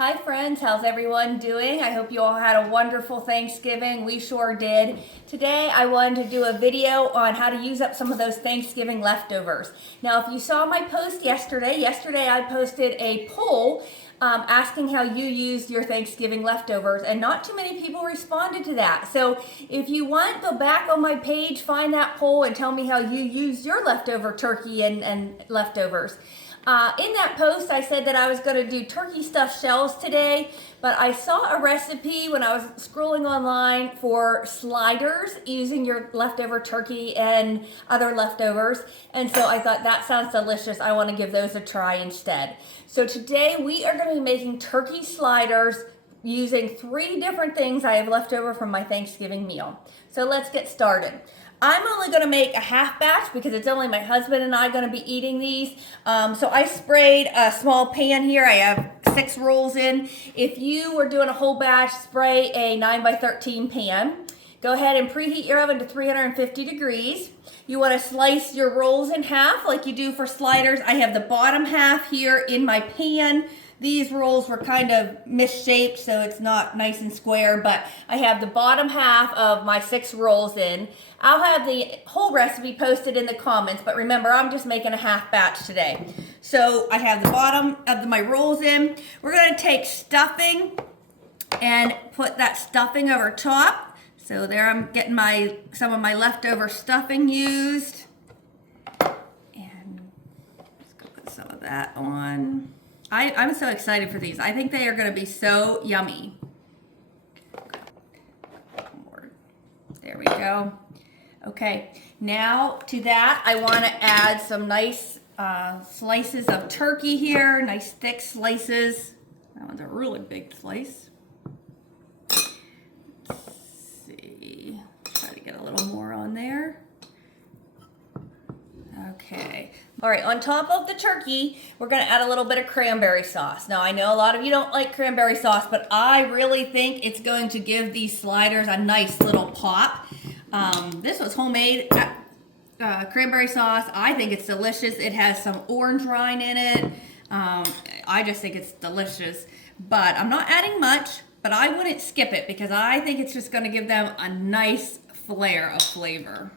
Hi friends, how's everyone doing? I hope you all had a wonderful Thanksgiving. We sure did. Today I wanted to do a video on how to use up some of those Thanksgiving leftovers. Now if you saw my post yesterday I posted a poll asking how you used your Thanksgiving leftovers, and not too many people responded to that. So if you want, go back on my page, find that poll, and tell me how you used your leftover turkey and leftovers. In that post, I said that I was going to do turkey stuffed shells today, but I saw a recipe when I was scrolling online for sliders using your leftover turkey and other leftovers, and so I thought that sounds delicious. I want to give those a try instead. So today we are going to be making turkey sliders using 3 different things I have left over from my Thanksgiving meal. So let's get started. I'm only going to make a half batch because it's only my husband and I going to be eating these. So I sprayed a small pan here. I have 6 rolls in. If you were doing a whole batch, spray a 9x13 pan. Go ahead and preheat your oven to 350 degrees. You want to slice your rolls in half like you do for sliders. I have the bottom half here in my pan. These rolls were kind of misshaped, so it's not nice and square, but I have the bottom half of my 6 rolls in. I'll have the whole recipe posted in the comments, but remember, I'm just making a half batch today. So I have the bottom of my rolls in. We're gonna take stuffing and put that stuffing over top. So there I'm getting some of my leftover stuffing used. And let's go put some of that on. I'm so excited for these. I think they are going to be so yummy. There we go. Okay, now to that I want to add some nice slices of turkey here, nice thick slices. That one's a really big slice. Let's see, try to get a little more on there. Okay. All right, on top of the turkey, we're going to add a little bit of cranberry sauce. Now, I know a lot of you don't like cranberry sauce, but I really think it's going to give these sliders a nice little pop. This was homemade cranberry sauce. I think it's delicious. It has some orange rind in it. I just think it's delicious. But I'm not adding much, but I wouldn't skip it because I think it's just going to give them a nice flare of flavor.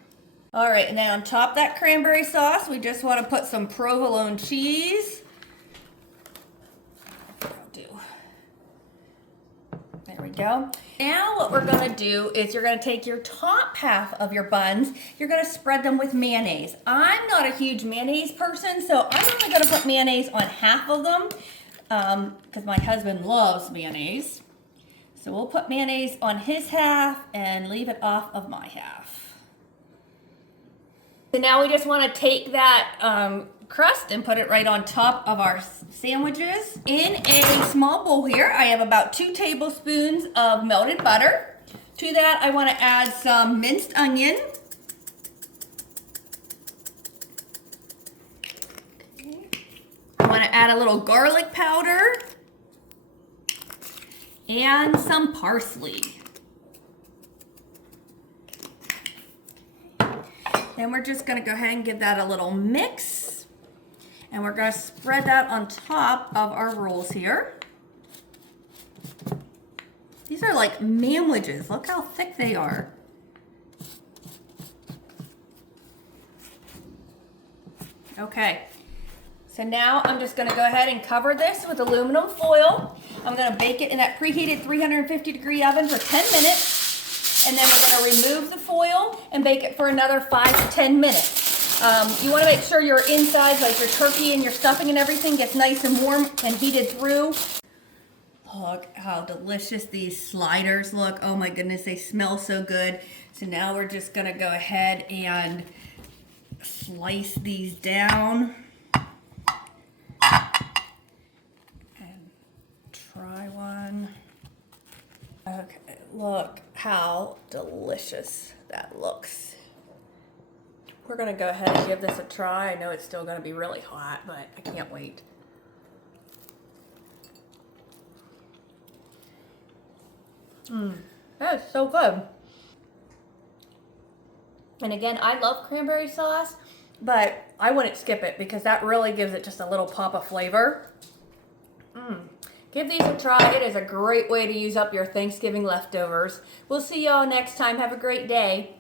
All right, and then on top of that cranberry sauce, we just want to put some provolone cheese. There we go. Now what we're going to do is you're going to take your top half of your buns, you're going to spread them with mayonnaise. I'm not a huge mayonnaise person, so I'm only going to put mayonnaise on half of them because my husband loves mayonnaise. So we'll put mayonnaise on his half and leave it off of my half. So now we just want to take that crust and put it right on top of our sandwiches. In a small bowl here, I have about 2 tablespoons of melted butter. To that, I want to add some minced onion. I want to add a little garlic powder and some parsley. Then we're just going to go ahead and give that a little mix. And we're going to spread that on top of our rolls here. These are like manwiches. Look how thick they are. Okay. So now I'm just going to go ahead and cover this with aluminum foil. I'm going to bake it in that preheated 350-degree oven for 10 minutes. And then we're going to remove the foil and bake it for another 5 to 10 minutes. You want to make sure your insides, like your turkey and your stuffing and everything, gets nice and warm and heated through. Look how delicious these sliders look. Oh my goodness, they smell so good. So now we're just going to go ahead and slice these down. And try one. Okay. Look how delicious that looks. We're going to go ahead and give this a try. I know it's still going to be really hot, but I can't wait. That is so good. And again, I love cranberry sauce, but I wouldn't skip it because that really gives it just a little pop of flavor. Give these a try. It is a great way to use up your Thanksgiving leftovers. We'll see y'all next time. Have a great day.